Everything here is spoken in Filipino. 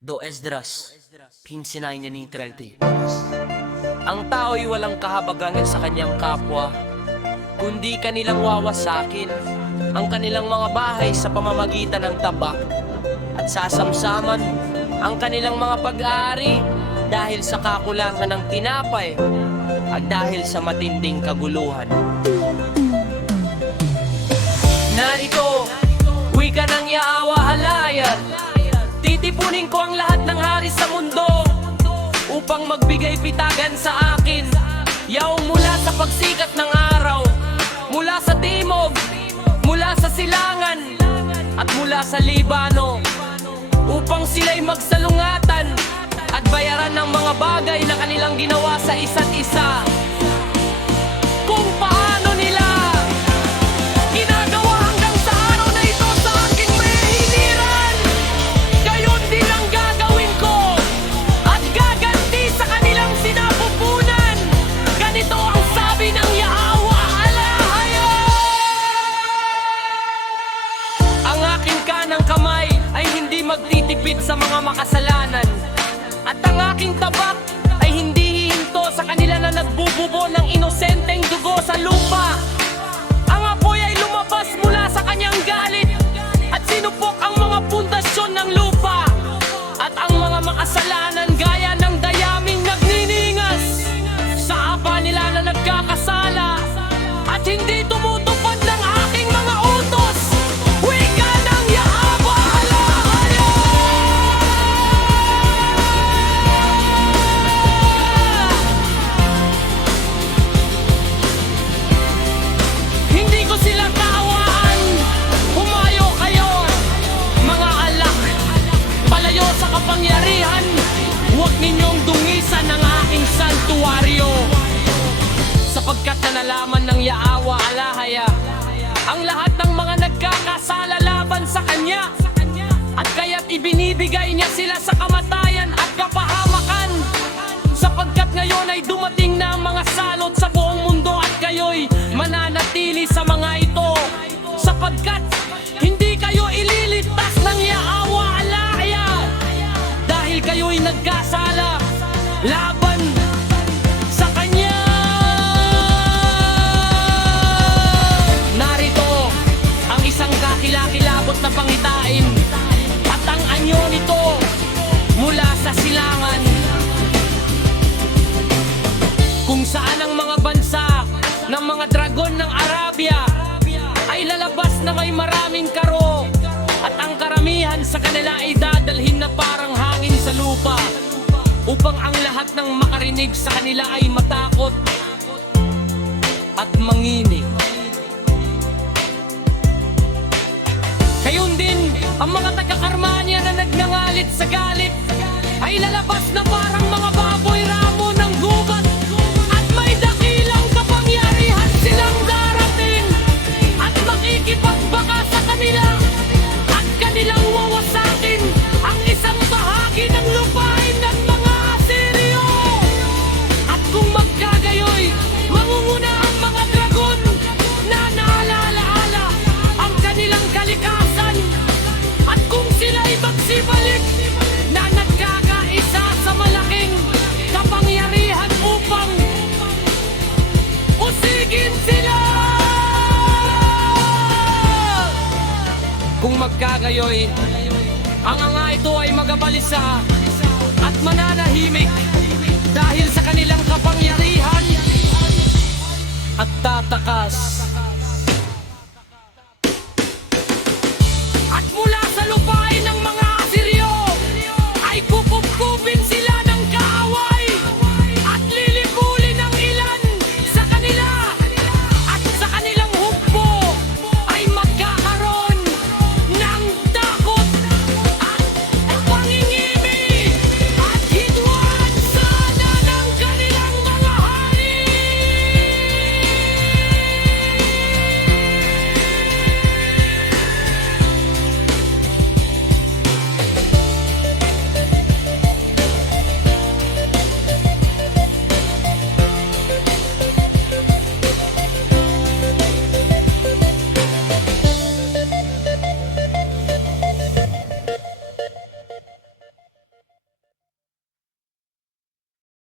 Do Esdras 15:9-30. Ang tao'y walang kahabagan sa kanyang kapwa, kundi kanilang wawasakin ang kanilang mga bahay sa pamamagitan ng tabak, at sasamsaman ang kanilang mga pag-aari dahil sa kakulangan ng tinapay at dahil sa matinding kaguluhan. Narito, wika ng Yaawa halayan. Titipunin ko ang lahat ng hari sa mundo upang magbigay pitagan sa akin. Yaw mula sa pagsikat ng araw, mula sa timog, mula sa silangan, at mula sa Libano, upang sila'y magsalungatan at bayaran ng mga bagay na kanilang ginawa sa isa't isa. Kung paano nila ginagawa hanggang sa araw na ito sa aking mahihiliran, gayon din ang gagawin ko at gaganti sa kanilang sinapupunan. Ganito ang sabi ng Yaawa Alahaya. Ang aking kanang kamay ay hindi magtitipid sa mga makasalanan, at ang aking tabak ay hindi hihinto sa kanila na nagbububo ng inosenteng dugo sa lupa. Ang apoy ay lumabas mula sa kanyang galit at sinupok ang mga pundasyon ng lupa. At ang mga makasalanan gaya ng dayaming nagniningas sa apa nila na nagkakasala at hindi tumutupad ng aking mga utos. Wika ng Yaawa Alahaya. Hindi ko sila tawaan. Humayo kayo, mga alak. Palayo sa kapangyarihan. Huwag ninyong dungisan ang aking santuaryo. Sapagkat nalalaman ng Yaawa Alahaya ang lahat ng mga nagkakasala laban sa kanya, at kaya't ibinibigay niya sila sa kamatayan at kapahamakan. Sapagkat ngayon ay dumating na ang mga salot sa buong mundo, at kayo'y mananatili sa mga ito, sapagkat hindi kayo ililigtas ng Yaawa Alahaya dahil kayo'y nagkasala laban sa kanya. Narito ang isang kakilakilabot na pangitain, at ang anyo nito mula sa silangan, kung saan ang mga bansa ng mga dragon ng Arabia ay lalabas na may maraming karo, at ang karamihan sa kanila ay dadalhin na parang hangin sa lupa, upang ang lahat ng makarinig sa kanila ay matakot at manginig. Gayon din ang mga taga-Karmanya na nagngangalit sa galit ay lalabas na parang mga baboy ramo ng gubat, at may dakilang kapangyarihan silang darating at makikipagbaka sa kanila, at kanilang wawasakin ang isang bahagi ng lupain ng mga Asiryo. At kung magkagayoy, mangunguna ang mga dragon na naalala-ala ang kanilang kalikasan, at kung sila'y magsibalik na nagkakaisa sa malaking kapangyarihan upang usigin sila. Kung magkagayoy, ang anga ito ay magabalisa